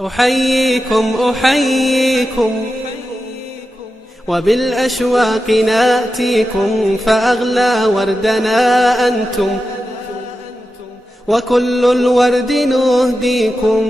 أحييكم أحييكم وبالأشواق ناتيكم، فأغلى وردنا أنتم وكل الورد نهديكم.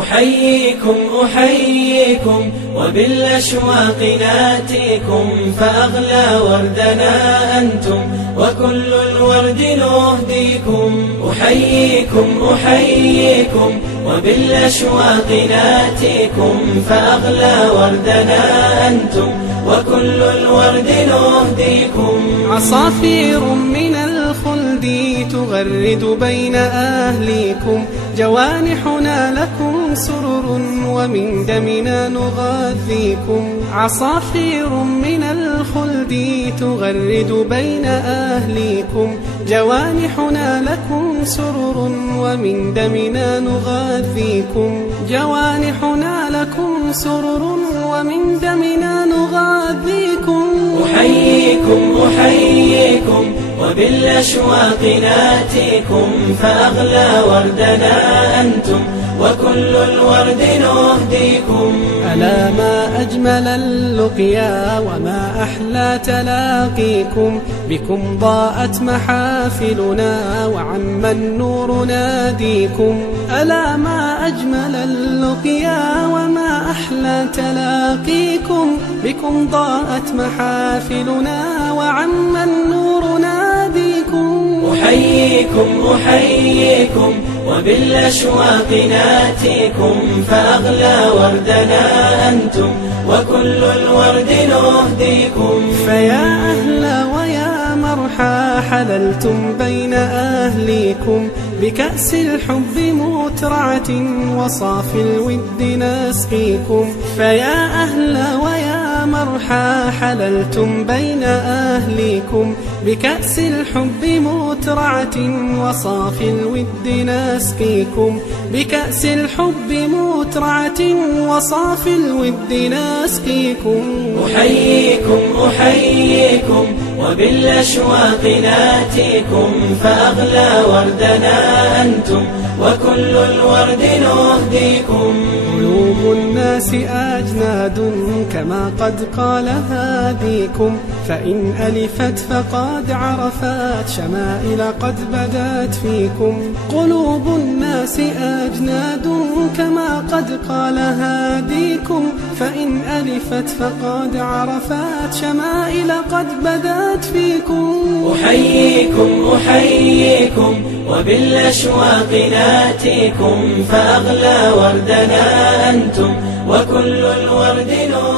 أحييكم أحييكم وبالأشواق ناتيكم، فأغلى وردنا أنتم وكل الورد نهديكم. أحييكم أحييكم وبالأشواق ناتيكم، فأغلى وردنا أنتم وكل الورد نهديكم. عصافير من الخلد تغرد بين أهليكم، جوانحنا لكم سرر ومن دمنا نغذيكم. عصافير من الخلد تغرد بين أهليكم، جوانحنا لكم سرر ومن دمنا نغذيكم. جوانحنا لكم سرر ومن دمنا نغذيكم. أحييكم أحييكم وبالأشواق ناتيكم، فأغلى وردنا أنتم وكل الورد نهديكم. ألا ما أجمل اللقيا وما أحلى تلاقيكم، بكم ضاءت محافلنا وعم النور ناديكم. ألا ما أجمل اللقيا وما أحلى تلاقيكم، بكم ضاءت محافلنا وعم النور ناديكم. أحييكم أحييكم وبالأشواق ناتيكم، فأغلى وردنا أنتم وكل الورد نهديكم. فيا أهلا ويا مرحى حللتم بين أهليكم، بكأس الحب مترعة وصافي الود نسقيكم. فيا أهلا ويا مرحى حللتم بين أهليكم، بكأس الحب مترعة وصافي الود نسقيكم. بكأس الحب مترعة وصافي الود نسقيكم. أحييكم أحييكم وبالأشواق ناتيكم، فأغلى وردنا أنتم وكل الورد نهديكم. قلوب الناس أجناد كما قد قال هاديكم، فإن ألفت فقد عرفت شمائل قد بدت فيكم. قلوب الناس أجناد كما قد قال هاديكم، فإن ألفت فقد عرفت شمائل قد بدت فيكم. أحييكم أحييكم وبالأشواق ناتيكم، فأغلى وردنا أنتم وكل الورد نهديكم.